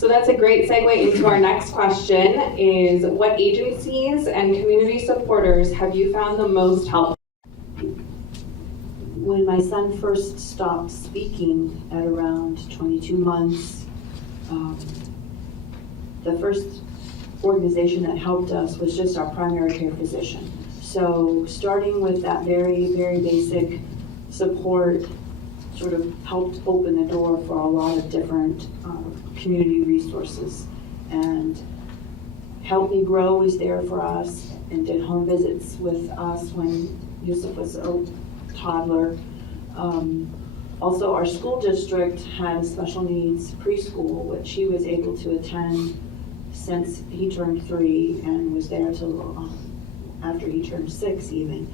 So that's a great segue into our next question is what agencies and community supporters have you found the most helpful? When my son first stopped speaking at around 22 months, the first organization that helped us was just our primary care physician. So starting with that very, very basic support sort of helped open the door for a lot of different community resources. And Help Me Grow was there for us and did home visits with us when Yusuf was a toddler. Also, our school district had a special needs preschool, which he was able to attend since he turned 3 and was there till after he turned 6 even.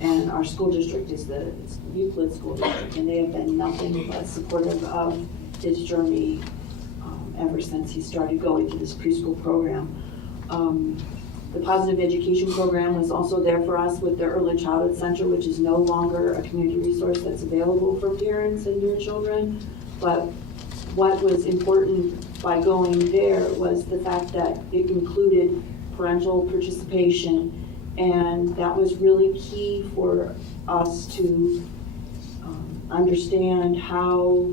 And our school district is the Euclid School District, and they have been nothing but supportive of his journey ever since he started going to this preschool program. The Positive Education Program was also there for us with the Early Childhood Center, which is no longer a community resource that's available for parents and their children. But what was important by going there was the fact that it included parental participation, and that was really key for us to understand how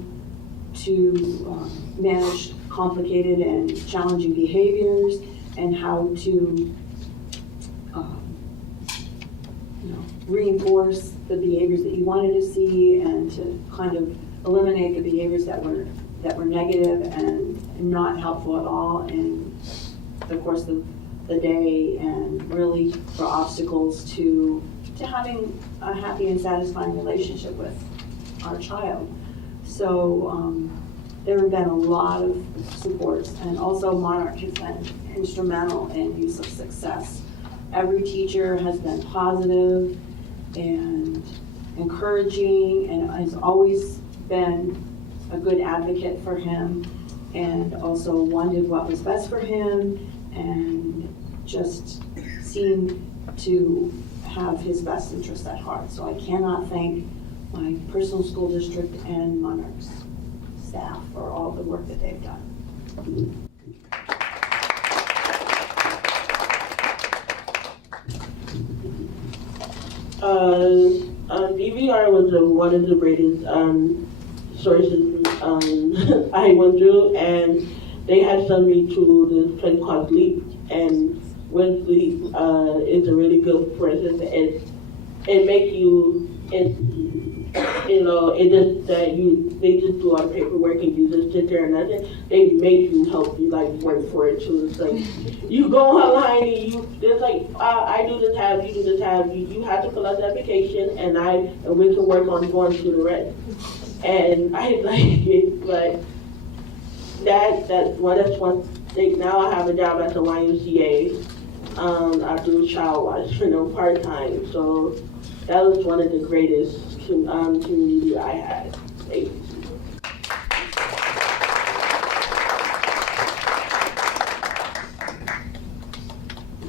to manage complicated and challenging behaviors, and how to reinforce the behaviors that you wanted to see, and to kind of eliminate the behaviors that were negative and not helpful at all in the course of the day, and really for obstacles to having a happy and satisfying relationship with our child. So there have been a lot of supports, and also Monarch has been instrumental in Yusuf's success. Every teacher has been positive and encouraging, and has always been a good advocate for him, and also wanted what was best for him, and just seemed to have his best interest at heart. So I cannot thank my personal school district and Monarch's staff for all the work that they've done. DVR was one of the greatest sources I went through, and they had sent me to this place called Leap, and with Leap, it's a really good process. It makes you, it just that they just do all the paperwork and you just sit there and nothing. They make you help you work for it too. It's like you go online and it's like I do the tab, you do the tab. You have to fill out the application, and we can work on going through the rest. And I like it, but that's one thing. Now I have a job at the YMCA. I do child watch, part time. So that was one of the greatest community I had.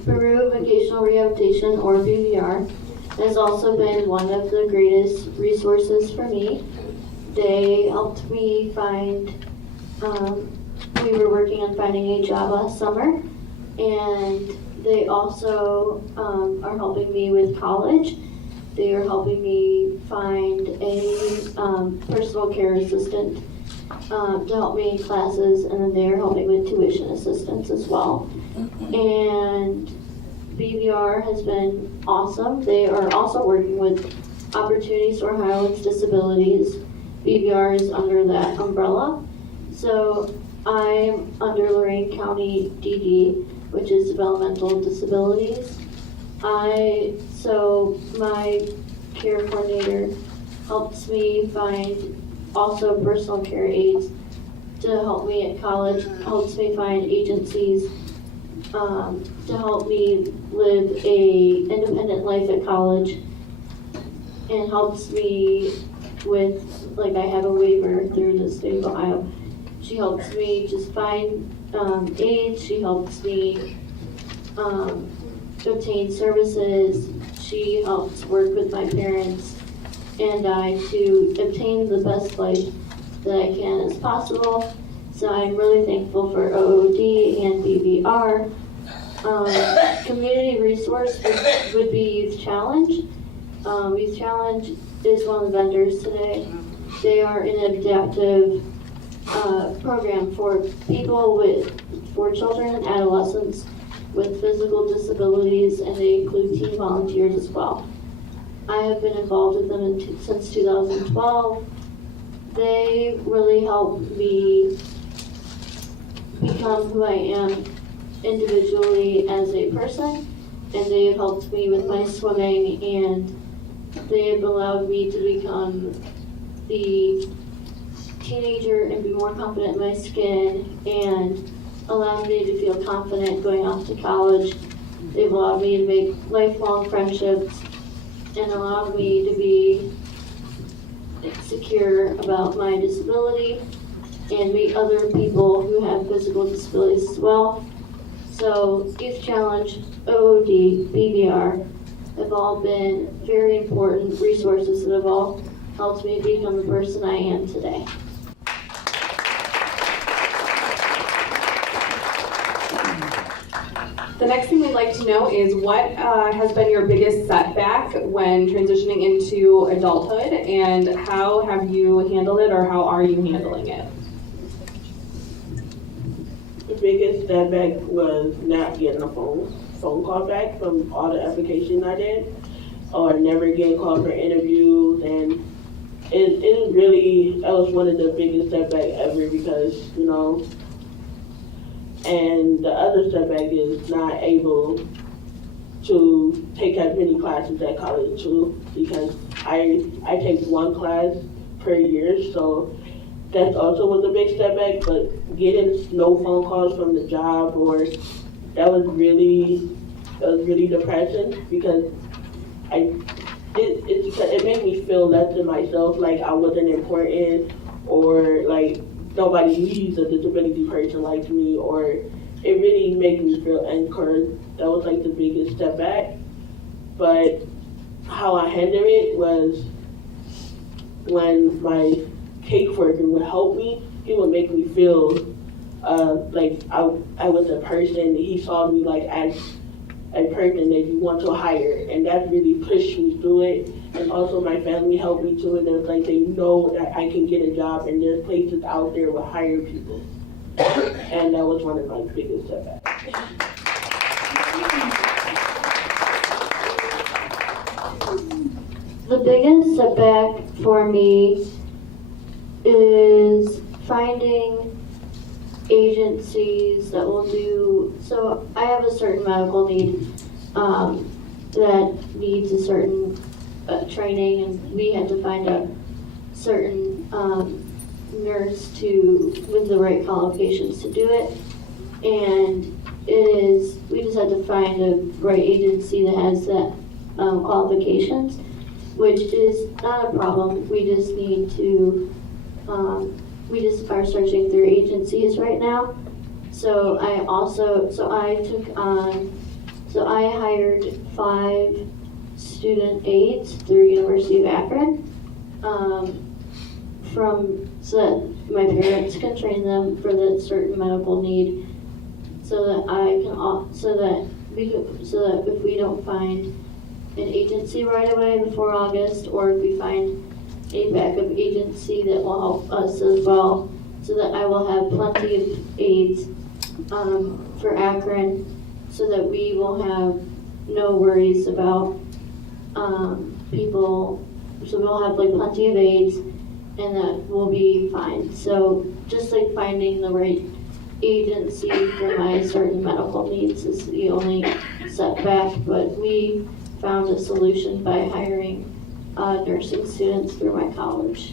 Peru Vocational Rehabilitation, or BVR, has also been one of the greatest resources for me. They helped me find, we were working on finding a job last summer, and they also are helping me with college. They are helping me find a personal care assistant to help me in classes, and then they're helping with tuition assistance as well. And BVR has been awesome. They are also working with Opportunities for Ohio with Disabilities. BVR is under that umbrella. So I'm under Lorain County DD, which is Developmental Disabilities. So my care coordinator helps me find also personal care aides to help me at college, helps me find agencies to help me live a independent life at college, and helps me with, I have a waiver through the state of Ohio. She helps me just find aides, she helps me obtain services, she helps work with my parents and I to obtain the best life that I can as possible. So I'm really thankful for OOD and BVR. Community resource would be Youth Challenge. Youth Challenge is one of the vendors today. They are an adaptive program for for children and adolescents with physical disabilities, and they include teen volunteers as well. I have been involved with them since 2012. They really helped me become who I am individually as a person, and they have helped me with my swimming, and they have allowed me to become the teenager and be more confident in my skin, and allowed me to feel confident going off to college. They've allowed me to make lifelong friendships and allowed me to be secure about my disability and meet other people who have physical disabilities as well. So Youth Challenge, OOD, BVR have all been very important resources that have all helped me become the person I am today. The next thing we'd like to know is what has been your biggest setback when transitioning into adulthood, and how have you handled it, or how are you handling it? The biggest setback was not getting a phone call back from all the application I did, or never getting called for interviews, and that was one of the biggest setbacks ever, because, and the other setback is not able to take as many classes at college too, because I take one class per year, so that also was a big setback. But getting no phone calls from the job, that was really depressing, because it made me feel less than myself, like I wasn't important, or like nobody needs a disability person like me, or it really made me feel encouraged. That was like the biggest step back. But how I handled it was when my caseworker would help me, he would make me feel like I was a person. He saw me like as a person that you want to hire, and that really pushed me through it. And also my family helped me too, and it's like they know that I can get a job, and there's places out there will hire people. And that was one of my biggest setbacks. The biggest setback for me is finding agencies that will do, so I have a certain medical need that needs a certain training, and we had to find a certain nurse with the right qualifications to do it. And we just had to find a right agency that has that qualifications, which is not a problem. We just need to, we just are searching through agencies right now. So I hired 5 student aides through University of Akron, so that my parents can train them for the certain medical need, so that if we don't find an agency right away before August, or if we find a backup agency that will help us as well, so that I will have plenty of aides for Akron, so that we will have no worries about people. So we'll have like plenty of aides, and that will be fine. So just like finding the right agency for my certain medical needs is the only setback, but we found a solution by hiring nursing students through my college.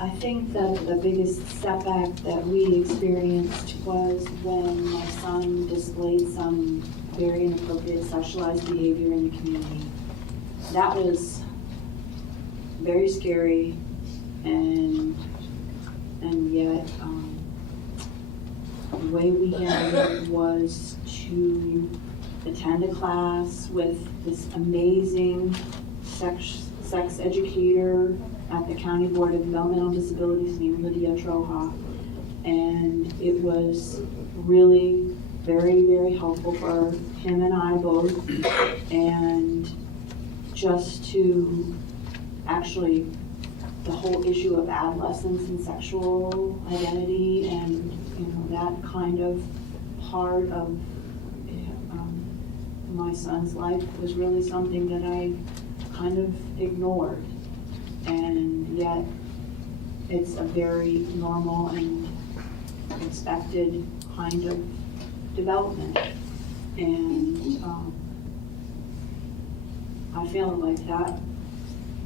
I think that the biggest setback that we experienced was when my son displayed some very inappropriate sexualized behavior in the community. That was very scary, and yet the way we handled it was to attend a class with this amazing sex educator at the County Board of Developmental Disabilities named Lydia Troja. And it was really very, very helpful for him and I both. And just to actually, the whole issue of adolescence and sexual identity and, that kind of part of my son's life was really something that I kind of ignored. And yet, it's a very normal and expected kind of development. And I feel like that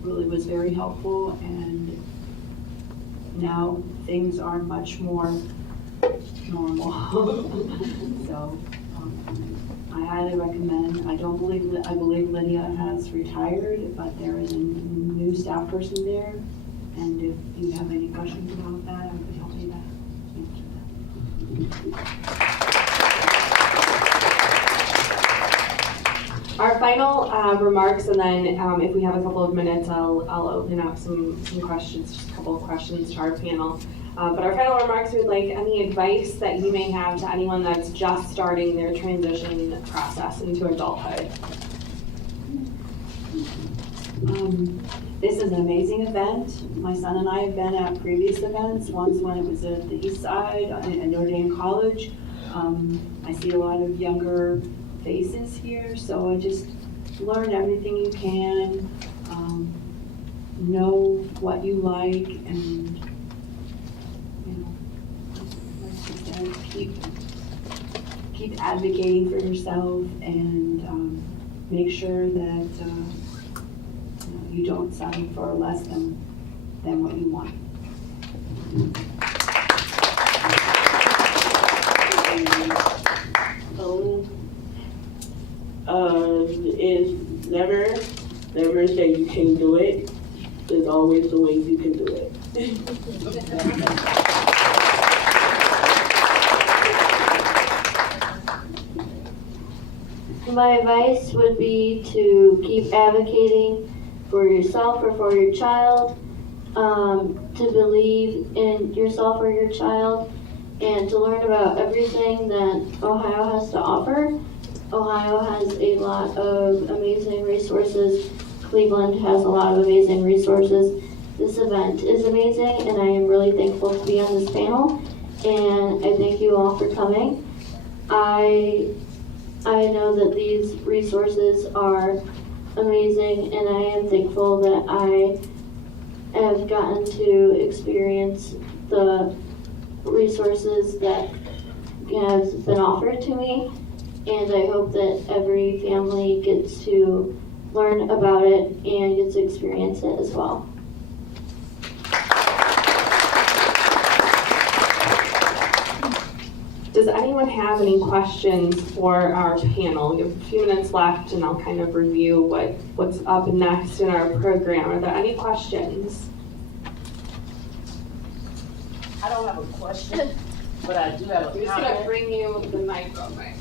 really was very helpful, and now things are much more normal. So I highly recommend. I believe Lydia has retired, but there is a new staff person there. And if you have any questions about that, I would be happy to answer that. Our final remarks, and then if we have a couple of minutes, I'll open up some questions, just a couple of questions to our panel. But our final remarks, we'd like any advice that you may have to anyone that's just starting their transition process into adulthood. This is an amazing event. My son and I have been at previous events, once when it was at the East Side at Notre Dame College. I see a lot of younger faces here, so I just learn everything you can, know what you like, and like you said, keep advocating for yourself, and make sure that you don't settle for less than what you want. Is never say you can't do it. There's always a way you can do it. My advice would be to keep advocating for yourself or for your child, to believe in yourself or your child, and to learn about everything that Ohio has to offer. Ohio has a lot of amazing resources. Cleveland has a lot of amazing resources. This event is amazing, and I am really thankful to be on this panel, and I thank you all for coming. I know that these resources are amazing, and I am thankful that I have gotten to experience the resources that have been offered to me, and I hope that every family gets to learn about it and gets to experience it as well. Does anyone have any questions for our panel? We have a few minutes left, and I'll kind of review what's up next in our program. Are there any questions? I don't have a question, but I do have a I'm just going to comment. bring you the microphone.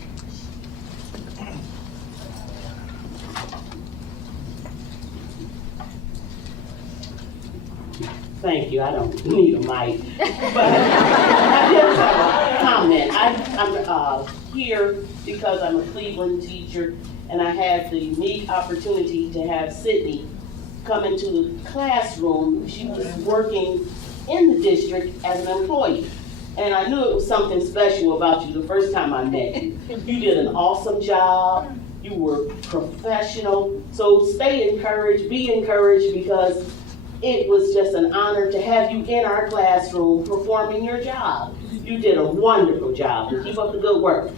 Thank you, I don't need a mic. But I just have a comment. I'm here because I'm a Cleveland teacher, and I had the unique opportunity to have Sydney come into the classroom. She was working in the district as an employee. And I knew it was something special about you the first time I met you. You did an awesome job. You were professional. So stay encouraged, be encouraged, because it was just an honor to have you in our classroom performing your job. You did a wonderful job, and keep up the good work.